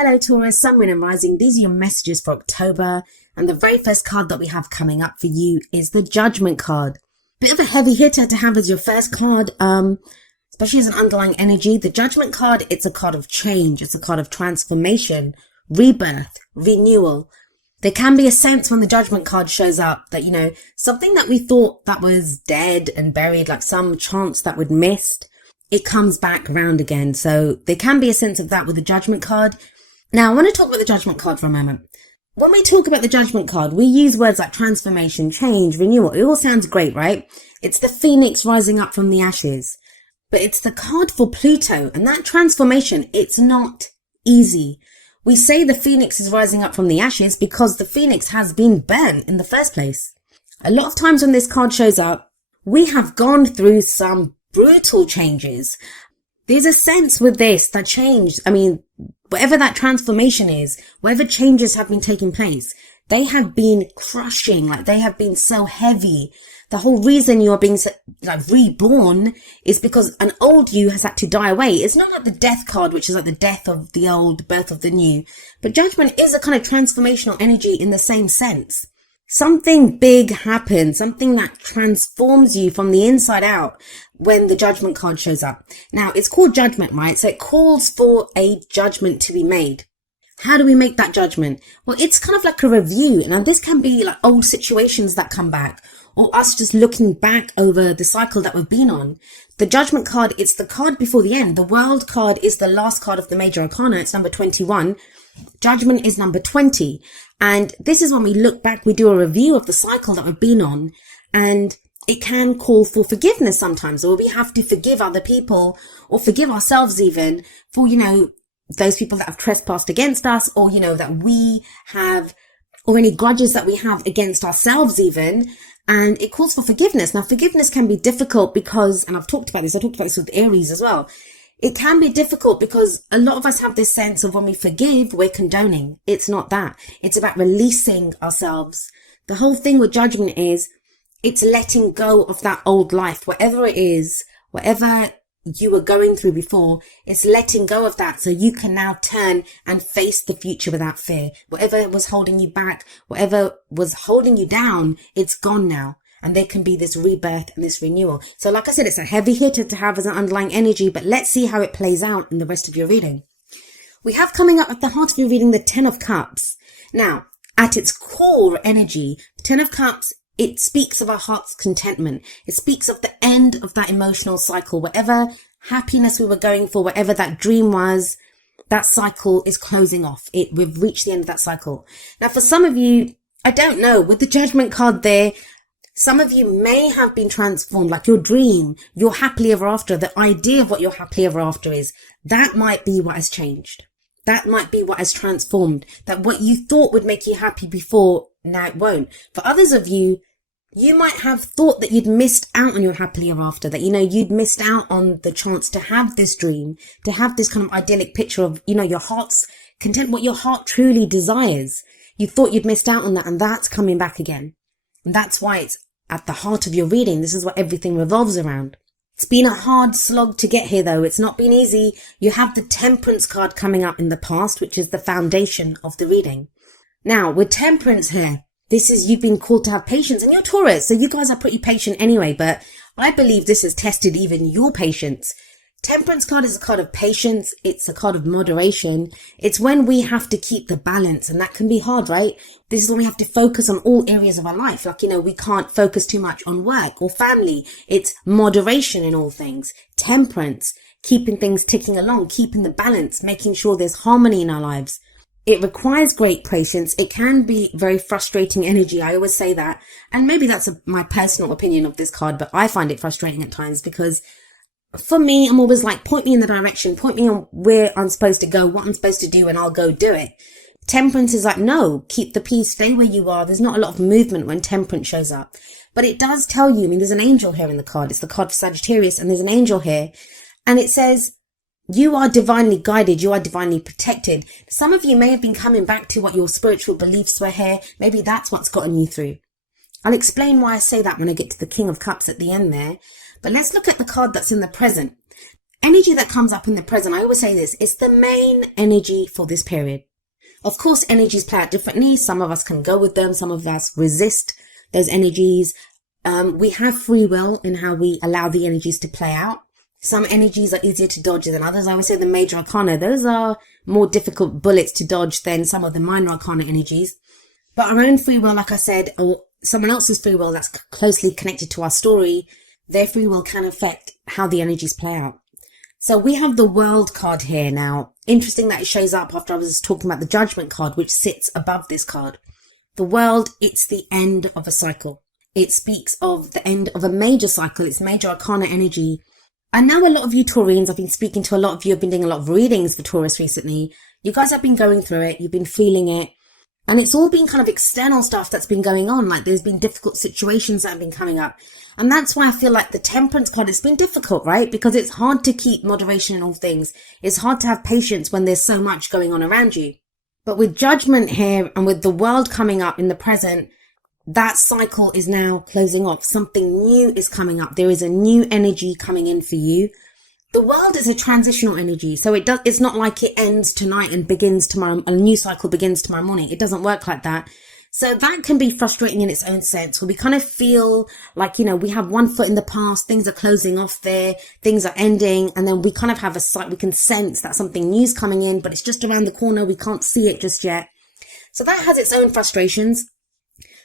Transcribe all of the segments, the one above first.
Hello Taurus, Sun, Moon and Rising. These are your messages for October. And the very first card that we have coming up for you is the Judgment card. Bit of a heavy hitter to have as your first card, especially as an underlying energy. The Judgment card, it's a card of change. It's a card of transformation, rebirth, renewal. There can be a sense when the Judgment card shows up that, something that we thought that was dead and buried, like some chance that we'd missed, it comes back around again. So there can be a sense of that with the Judgment card. Now, I want to talk about the Judgment card for a moment. When we talk about the Judgment card, we use words like transformation, change, renewal. It all sounds great, right? It's the phoenix rising up from the ashes. But it's the card for Pluto, and that transformation, it's not easy. We say the phoenix is rising up from the ashes because the phoenix has been burnt in the first place. A lot of times when this card shows up, we have gone through some brutal changes. There's a sense with this that change, whatever that transformation is, whatever changes have been taking place, they have been crushing, like they have been so heavy. The whole reason you are being reborn is because an old you has had to die away. It's not like the death card, which is like the death of the old, birth of the new. But Judgment is a kind of transformational energy in the same sense. Something big happens, something that transforms you from the inside out when the Judgment card shows up. Now, it's called Judgment, right? So it calls for a judgment to be made. How do we make that judgment? Well, it's kind of like a review. Now, this can be like old situations that come back, or us just looking back over the cycle that we've been on. The Judgment card, it's the card before the end. The World card is the last card of the Major Arcana. It's number 21. Judgment is number 20. And this is when we look back, we do a review of the cycle that we've been on. And it can call for forgiveness sometimes, or we have to forgive other people or forgive ourselves even for, those people that have trespassed against us, or, that we have, or any grudges that we have against ourselves even. And it calls for forgiveness. Now, forgiveness can be difficult because, and I talked about this with Aries as well. It can be difficult because a lot of us have this sense of when we forgive, we're condoning. It's not that. It's about releasing ourselves. The whole thing with Judgment is it's letting go of that old life, whatever it is, whatever you were going through before, it's letting go of that so you can now turn and face the future without fear. Whatever was holding you back, whatever was holding you down, it's gone now. And there can be this rebirth and this renewal. So like I said, it's a heavy hitter to have as an underlying energy, but let's see how it plays out in the rest of your reading. We have coming up at the heart of your reading the Ten of Cups. Now, at its core energy, the Ten of Cups, it speaks of our heart's contentment. It speaks of the end of that emotional cycle. Whatever happiness we were going for, whatever that dream was, that cycle is closing off. We've reached the end of that cycle. Now, for some of you, I don't know, with the Judgment card there, some of you may have been transformed, like your dream, your happily ever after, the idea of what your happily ever after is. That might be what has changed. That might be what has transformed. That what you thought would make you happy before, now it won't. For others of you, you might have thought that you'd missed out on your happily ever after, that, you'd missed out on the chance to have this dream, to have this kind of idyllic picture of, your heart's content, what your heart truly desires. You thought you'd missed out on that, and that's coming back again. And that's why it's at the heart of your reading. This is what everything revolves around. It's been a hard slog to get here, though. It's not been easy. You have the Temperance card coming up in the past, which is the foundation of the reading. Now, with Temperance here, this is, you've been called to have patience, and you're Taurus, so you guys are pretty patient anyway, but I believe this has tested even your patience. Temperance card is a card of patience. It's a card of moderation. It's when we have to keep the balance, and that can be hard, right? This is when we have to focus on all areas of our life. Like, we can't focus too much on work or family. It's moderation in all things. Temperance, keeping things ticking along, keeping the balance, making sure there's harmony in our lives. It requires great patience. It can be very frustrating energy. I always say that. And maybe that's my personal opinion of this card, but I find it frustrating at times because for me, I'm always like, point me in the direction, point me on where I'm supposed to go, what I'm supposed to do, and I'll go do it. Temperance is like, no, keep the peace, stay where you are. There's not a lot of movement when Temperance shows up. But it does tell you, there's an angel here in the card. It's the card for Sagittarius, and there's an angel here. And it says, you are divinely guided. You are divinely protected. Some of you may have been coming back to what your spiritual beliefs were here. Maybe that's what's gotten you through. I'll explain why I say that when I get to the King of Cups at the end there. But let's look at the card that's in the present. Energy that comes up in the present, I always say this, it's the main energy for this period. Of course, energies play out differently. Some of us can go with them. Some of us resist those energies. We have free will in how we allow the energies to play out. Some energies are easier to dodge than others. I would say the major arcana, those are more difficult bullets to dodge than some of the minor arcana energies. But our own free will, like I said, or someone else's free will that's closely connected to our story, their free will can affect how the energies play out. So we have the World card here now. Interesting that it shows up after I was talking about the Judgment card, which sits above this card. The World, it's the end of a cycle. It speaks of the end of a major cycle. It's major arcana energy. I know a lot of you Taurians, I've been speaking to a lot of you, I've been doing a lot of readings for Taurus recently. You guys have been going through it. You've been feeling it. And it's all been kind of external stuff that's been going on. Like there's been difficult situations that have been coming up. And that's why I feel like the Temperance card, it's been difficult, right? Because it's hard to keep moderation in all things. It's hard to have patience when there's so much going on around you. But with Judgment here and with the World coming up in the present, that cycle is now closing off. Something new is coming up. There is a new energy coming in for you. The World is a transitional energy. So it's not like it ends tonight and begins tomorrow. A new cycle begins tomorrow morning. It doesn't work like that. So that can be frustrating in its own sense, where we kind of feel like, we have one foot in the past, things are closing off there, things are ending, and then we kind of have we can sense that something new's coming in, but it's just around the corner. We can't see it just yet. So that has its own frustrations.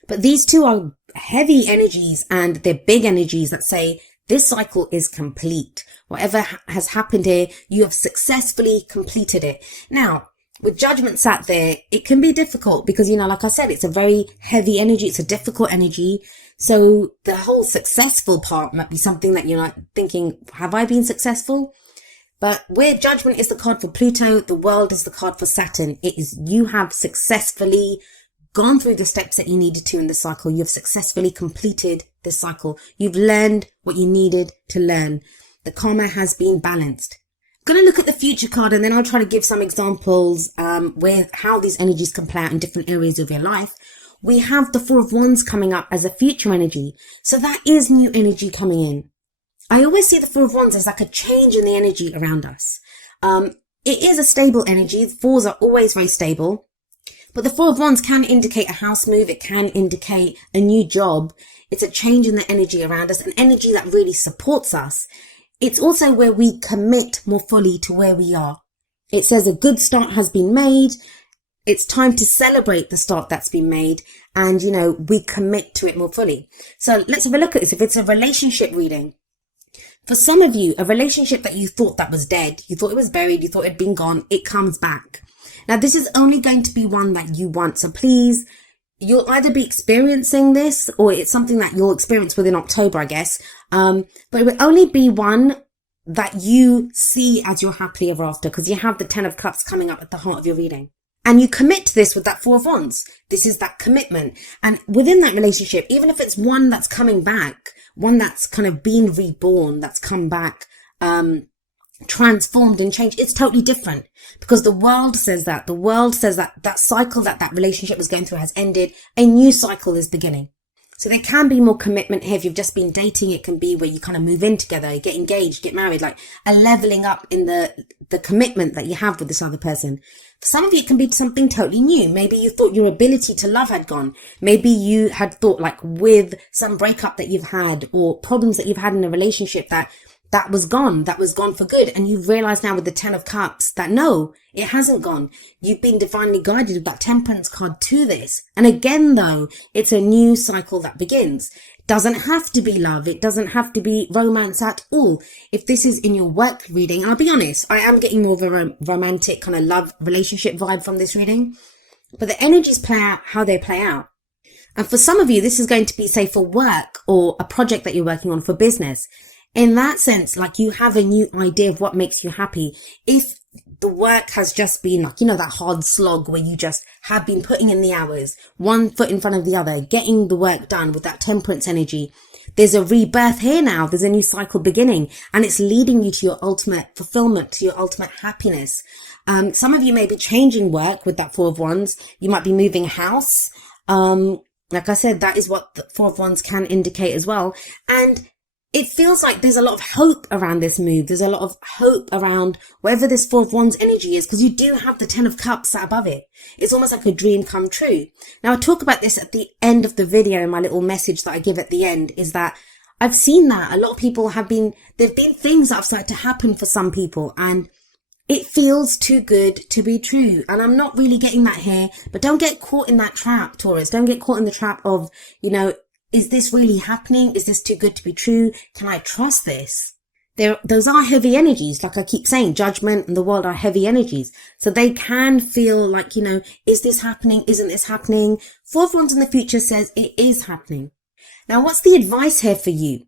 But these two are heavy energies, and they're big energies that say this cycle is complete. Whatever has happened here, you have successfully completed it. Now, with Judgment sat there, it can be difficult because, like I said, it's a very heavy energy. It's a difficult energy. So the whole successful part might be something that you're like thinking, have I been successful? But where Judgment is the card for Pluto, the World is the card for Saturn. It is, you have successfully gone through the steps that you needed to in the cycle. You've successfully completed the cycle. You've learned what you needed to learn. The karma has been balanced. I'm going to look at the Future card, and then I'll try to give some examples with how these energies can play out in different areas of your life. We have the Four of Wands coming up as a future energy. So that is new energy coming in. I always see the Four of Wands as like a change in the energy around us. It is a stable energy. The fours are always very stable. But the Four of Wands can indicate a house move. It can indicate a new job. It's a change in the energy around us, an energy that really supports us. It's also where we commit more fully to where we are. It says a good start has been made. It's time to celebrate the start that's been made. And, we commit to it more fully. So let's have a look at this. If it's a relationship reading, for some of you, a relationship that you thought that was dead, you thought it was buried, you thought it had been gone, it comes back. Now, this is only going to be one that you want. So please, you'll either be experiencing this or it's something that you'll experience within October, I guess. But it will only be one that you see as your happily ever after, because you have the 10 of Cups coming up at the heart of your reading. And you commit to this with that Four of Wands. This is that commitment. And within that relationship, even if it's one that's coming back, one that's kind of been reborn, that's come back, transformed and changed, it's totally different, because the World says that. The World says that that cycle that relationship was going through has ended. A new cycle is beginning. So there can be more commitment here. If you've just been dating, it can be where you kind of move in together, get engaged, get married, like a leveling up in the commitment that you have with this other person. For some of you, it can be something totally new. Maybe you thought your ability to love had gone. Maybe you had thought, like, with some breakup that you've had or problems that you've had in a relationship, that was gone for good. And you've realized now with the 10 of Cups that no, it hasn't gone. You've been divinely guided with that Temperance card to this. And again, though, it's a new cycle that begins. It doesn't have to be love. It doesn't have to be romance at all. If this is in your work reading, and I'll be honest, I am getting more of a romantic kind of love relationship vibe from this reading. But the energies play out how they play out. And for some of you, this is going to be, say, for work or a project that you're working on for business. In that sense, like, you have a new idea of what makes you happy. If the work has just been like, that hard slog where you just have been putting in the hours, one foot in front of the other, getting the work done with that Temperance energy, there's a rebirth here now. There's a new cycle beginning, and it's leading you to your ultimate fulfillment, to your ultimate happiness. Some of you may be changing work with that Four of Wands. You might be moving house. Like I said, that is what the Four of Wands can indicate as well. And it feels like there's a lot of hope around this move. There's a lot of hope around wherever this Four of Wands energy is, because you do have the Ten of Cups sat above it. It's almost like a dream come true. Now, I talk about this at the end of the video. My little message that I give at the end is that I've seen that a lot of people there've been things that have started to happen for some people, and it feels too good to be true. And I'm not really getting that here, but don't get caught in that trap, Taurus. Don't get caught in the trap of, is this really happening? Is this too good to be true? Can I trust this? Those are heavy energies. Like I keep saying, judgment and the world are heavy energies. So they can feel like, is this happening? Isn't this happening? Four of Wands in the future says it is happening. Now, what's the advice here for you?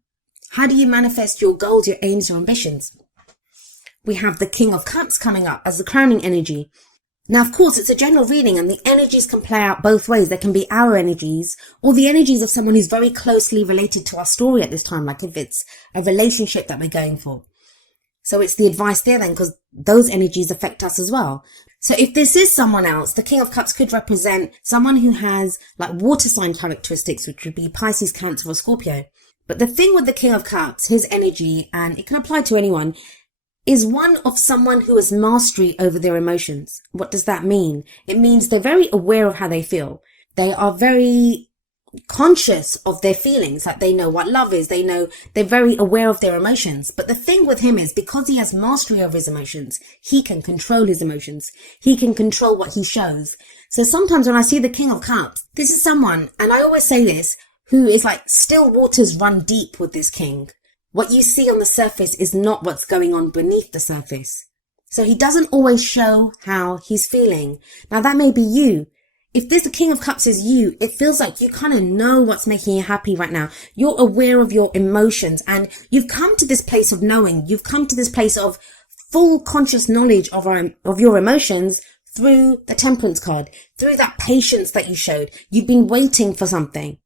How do you manifest your goals, your aims, your ambitions? We have the King of Cups coming up as the crowning energy. Now, of course, it's a general reading and the energies can play out both ways. There can be our energies or the energies of someone who's very closely related to our story at this time, like if it's a relationship that we're going for. So it's the advice there then, because those energies affect us as well. So if this is someone else, the King of Cups could represent someone who has like water sign characteristics, which would be Pisces, Cancer, or Scorpio. But the thing with the King of Cups, his energy, and it can apply to anyone, is one of someone who has mastery over their emotions. What does that mean? It means they're very aware of how they feel. They are very conscious of their feelings, like they know what love is. They're very aware of their emotions. But the thing with him is because he has mastery over his emotions, he can control his emotions. He can control what he shows. So sometimes when I see the King of Cups, this is someone, and I always say this, who is like still waters run deep with this king. What you see on the surface is not what's going on beneath the surface. So he doesn't always show how he's feeling. Now that may be you. If this the King of Cups is you, it feels like you kind of know what's making you happy right now. You're aware of your emotions and you've come to this place of knowing. You've come to this place of full conscious knowledge of your emotions through the Temperance card, through that patience that you showed. You've been waiting for something.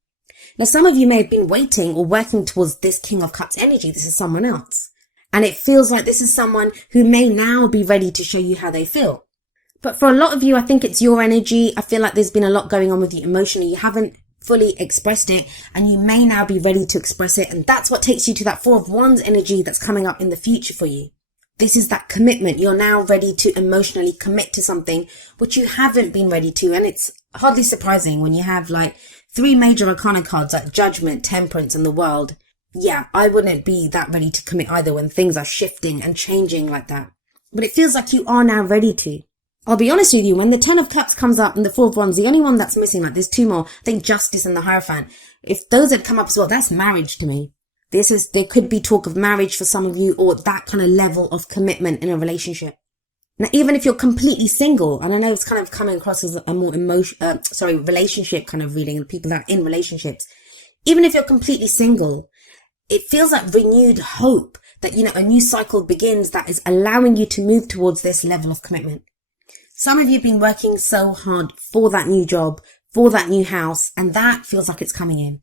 Now, some of you may have been waiting or working towards this King of Cups energy. This is someone else. And it feels like this is someone who may now be ready to show you how they feel. But for a lot of you, I think it's your energy. I feel like there's been a lot going on with you emotionally. You haven't fully expressed it and you may now be ready to express it. And that's what takes you to that Four of Wands energy that's coming up in the future for you. This is that commitment. You're now ready to emotionally commit to something which you haven't been ready to. And it's hardly surprising when you have like 3 major arcana cards like Judgment, Temperance, and the World. Yeah, I wouldn't be that ready to commit either when things are shifting and changing like that. But it feels like you are now ready to. I'll be honest with you, when the Ten of Cups comes up and the Four of Wands, the only one that's missing, like there's 2 more, I think Justice and the Hierophant. If those had come up as well, that's marriage to me. There could be talk of marriage for some of you or that kind of level of commitment in a relationship. Now, even if you're completely single, and I know it's kind of coming across as a more relationship kind of reading, people that are in relationships. Even if you're completely single, it feels like renewed hope that, a new cycle begins that is allowing you to move towards this level of commitment. Some of you have been working so hard for that new job, for that new house, and that feels like it's coming in.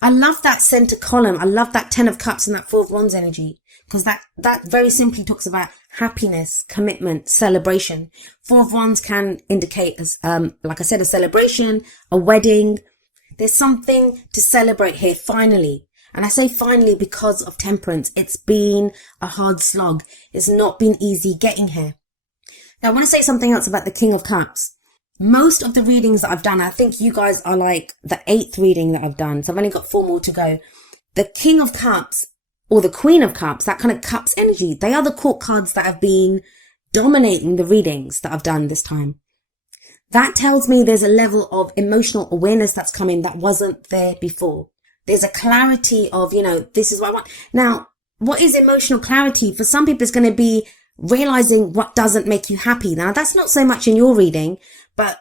I love that center column. I love that 10 of Cups and that 4 of Wands energy, because that very simply talks about happiness, commitment, celebration. 4 of Wands can indicate, as like I said, a celebration, a wedding. There's something to celebrate here, finally. And I say finally because of Temperance. It's been a hard slog. It's not been easy getting here. Now, I want to say something else about the King of Cups. Most of the readings that I've done, I think you guys are like the 8th reading that I've done. So I've only got 4 more to go. The King of Cups or the Queen of Cups, that kind of Cups energy, they are the court cards that have been dominating the readings that I've done this time. That tells me there's a level of emotional awareness that's coming that wasn't there before. There's a clarity of, this is what I want. Now, what is emotional clarity? For some people, it's going to be realizing what doesn't make you happy. Now, that's not so much in your reading, but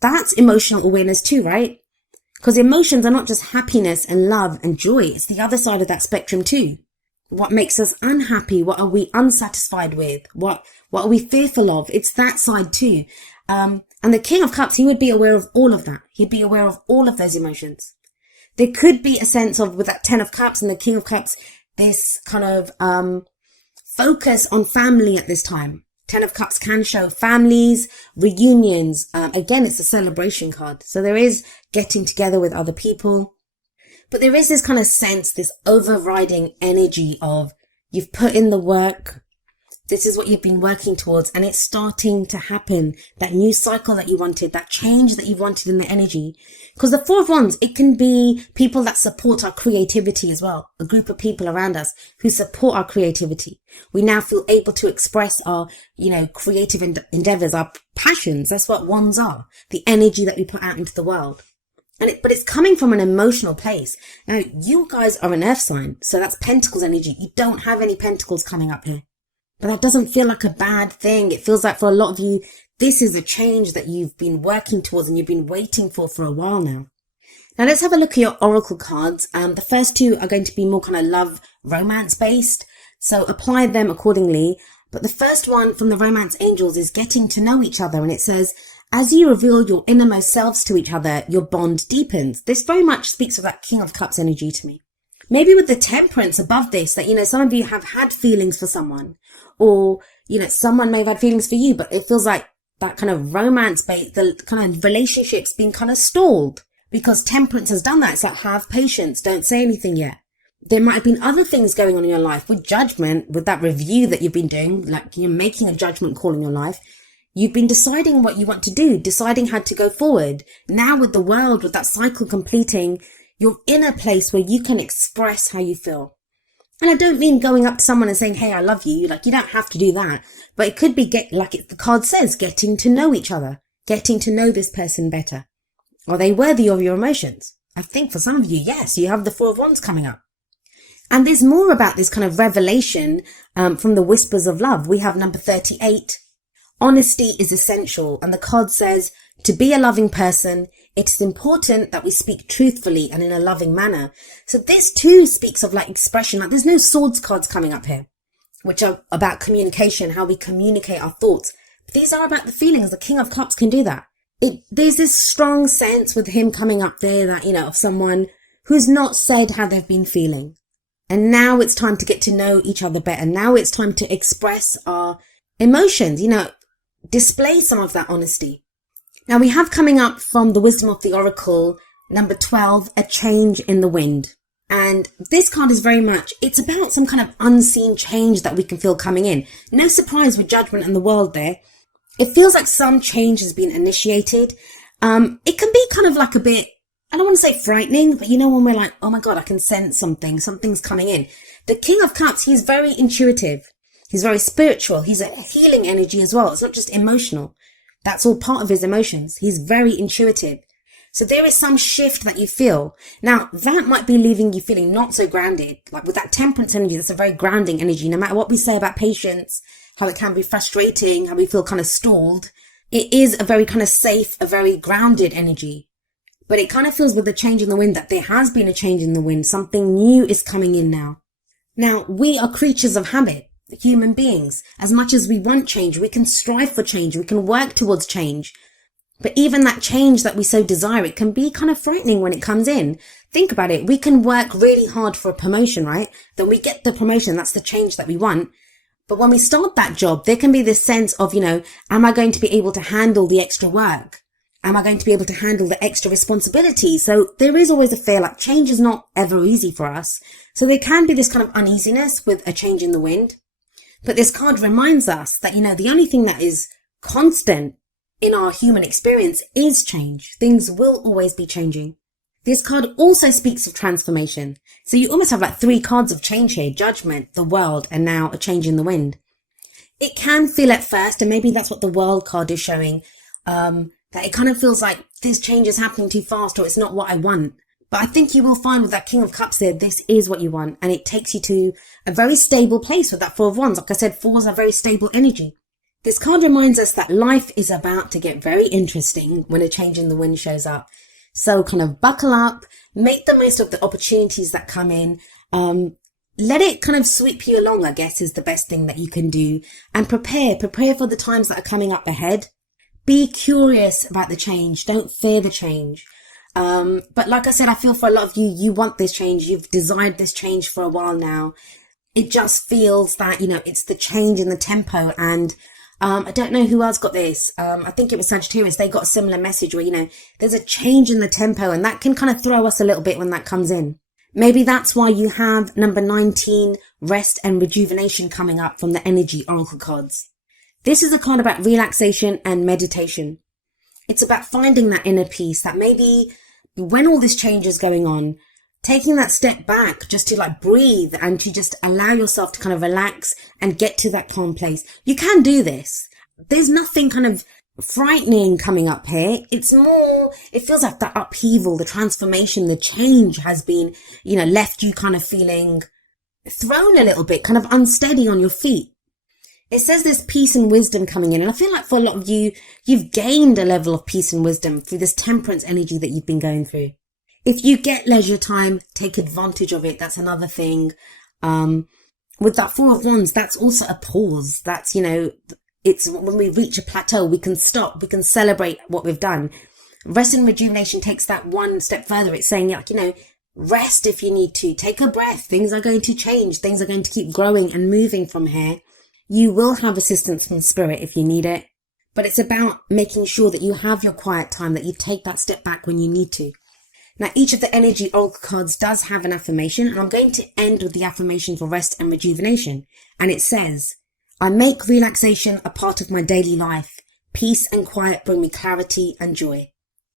that's emotional awareness too, right? Because emotions are not just happiness and love and joy. It's the other side of that spectrum too. What makes us unhappy? What are we unsatisfied with? What are we fearful of? It's that side too. And the King of Cups, he would be aware of all of that. He'd be aware of all of those emotions. There could be a sense of, with that 10 of Cups and the King of Cups, this kind of focus on family at this time. 10 of Cups can show families, reunions. Again, it's a celebration card. So there is getting together with other people. But there is this kind of sense, this overriding energy of you've put in the work. This is what you've been working towards, and it's starting to happen. That new cycle that you wanted, that change that you've wanted in the energy. Because the Four of Wands, it can be people that support our creativity as well. A group of people around us who support our creativity. We now feel able to express our, creative endeavors, our passions. That's what wands are. The energy that we put out into the world. But it's coming from an emotional place. Now, you guys are an earth sign, so that's Pentacles energy. You don't have any Pentacles coming up here. But that doesn't feel like a bad thing. It feels like for a lot of you, this is a change that you've been working towards and you've been waiting for a while now. Now let's have a look at your oracle cards. The first two are going to be more kind of love, romance based. So apply them accordingly. But the first one from the romance angels is getting to know each other. And it says, as you reveal your innermost selves to each other, your bond deepens. This very much speaks of that King of Cups energy to me. Maybe with the Temperance above this, that, some of you have had feelings for someone. Or, someone may have had feelings for you, but it feels like that kind of romance-based, the kind of relationship's been kind of stalled. Because Temperance has done that. It's like, have patience, don't say anything yet. There might have been other things going on in your life with Judgment, with that review that you've been doing, like you're making a judgment call in your life. You've been deciding what you want to do, deciding how to go forward. Now with the World, with that cycle completing, you're in a place where you can express how you feel. And I don't mean going up to someone and saying, hey, I love you. Like, you don't have to do that. But it could be, the card says, getting to know each other, getting to know this person better. Are they worthy of your emotions? I think for some of you, yes, you have the Four of Wands coming up. And there's more about this kind of revelation from the Whispers of Love. We have number 38. Honesty is essential. And the card says, to be a loving person, it is important that we speak truthfully and in a loving manner. So this too speaks of expression. There's no swords cards coming up here, which are about communication, how we communicate our thoughts. But these are about the feelings. The King of Cups can do that. There's this strong sense with him coming up there that, of someone who's not said how they've been feeling. And now it's time to get to know each other better. Now it's time to express our emotions, display some of that honesty. Now we have coming up from the Wisdom of the Oracle, number 12, a change in the wind. And this card is very much, it's about some kind of unseen change that we can feel coming in. No surprise with Judgment and the World there. It feels like some change has been initiated. It can be kind of like a bit, I don't want to say frightening, but when we're like, oh my God, I can sense something's coming in. The King of Cups, he's very intuitive. He's very spiritual. He's a healing energy as well. It's not just emotional. That's all part of his emotions. He's very intuitive. So there is some shift that you feel. Now, that might be leaving you feeling not so grounded. Like with that Temperance energy, that's a very grounding energy. No matter what we say about patience, how it can be frustrating, how we feel kind of stalled, it is a very kind of safe, a very grounded energy. But it kind of feels with the change in the wind that there has been a change in the wind. Something new is coming in now. Now, we are creatures of habit. Human beings. As much as we want change, we can strive for change, we can work towards change. But even that change that we so desire, it can be kind of frightening when it comes in. Think about it. We can work really hard for a promotion, right? Then we get the promotion. That's the change that we want. But when we start that job, there can be this sense of, am I going to be able to handle the extra work? Am I going to be able to handle the extra responsibility? So there is always a fear, like change is not ever easy for us. So there can be this kind of uneasiness with a change in the wind. But this card reminds us that, the only thing that is constant in our human experience is change. Things will always be changing. This card also speaks of transformation. So you almost have 3 cards of change here: Judgment, the World, and now a change in the wind. It can feel at first, and maybe that's what the World card is showing, that it kind of feels like this change is happening too fast, or it's not what I want. But I think you will find with that King of Cups there, this is what you want. And it takes you to a very stable place with that Four of Wands. Like I said, fours are very stable energy. This card reminds us that life is about to get very interesting when a change in the wind shows up. So kind of buckle up, make the most of the opportunities that come in. Let it kind of sweep you along, I guess, is the best thing that you can do. And prepare for the times that are coming up ahead. Be curious about the change. Don't fear the change. But like I said, I feel for a lot of you, you want this change. You've desired this change for a while now. It just feels that, it's the change in the tempo, and I don't know who else got this. I think it was Sagittarius. They got a similar message where, there's a change in the tempo, and that can kind of throw us a little bit when that comes in. Maybe that's why you have number 19, rest and rejuvenation, coming up from the energy oracle cards. This is a card about relaxation and meditation. It's about finding that inner peace, that maybe when all this change is going on, taking that step back just to breathe and to just allow yourself to kind of relax and get to that calm place. You can do this. There's nothing kind of frightening coming up here. It's more, it feels like that upheaval, the transformation, the change has been, left you kind of feeling thrown a little bit, kind of unsteady on your feet. It says there's peace and wisdom coming in. And I feel like for a lot of you, you've gained a level of peace and wisdom through this temperance energy that you've been going through. If you get leisure time, take advantage of it. That's another thing. With that Four of Wands, that's also a pause. That's, it's when we reach a plateau, we can stop, we can celebrate what we've done. Rest and rejuvenation takes that one step further. It's saying, rest if you need to. Take a breath. Things are going to change. Things are going to keep growing and moving from here. You will have assistance from spirit if you need it. But it's about making sure that you have your quiet time, that you take that step back when you need to. Now, each of the energy oracle cards does have an affirmation, and I'm going to end with the affirmation for rest and rejuvenation. And it says, I make relaxation a part of my daily life. Peace and quiet bring me clarity and joy.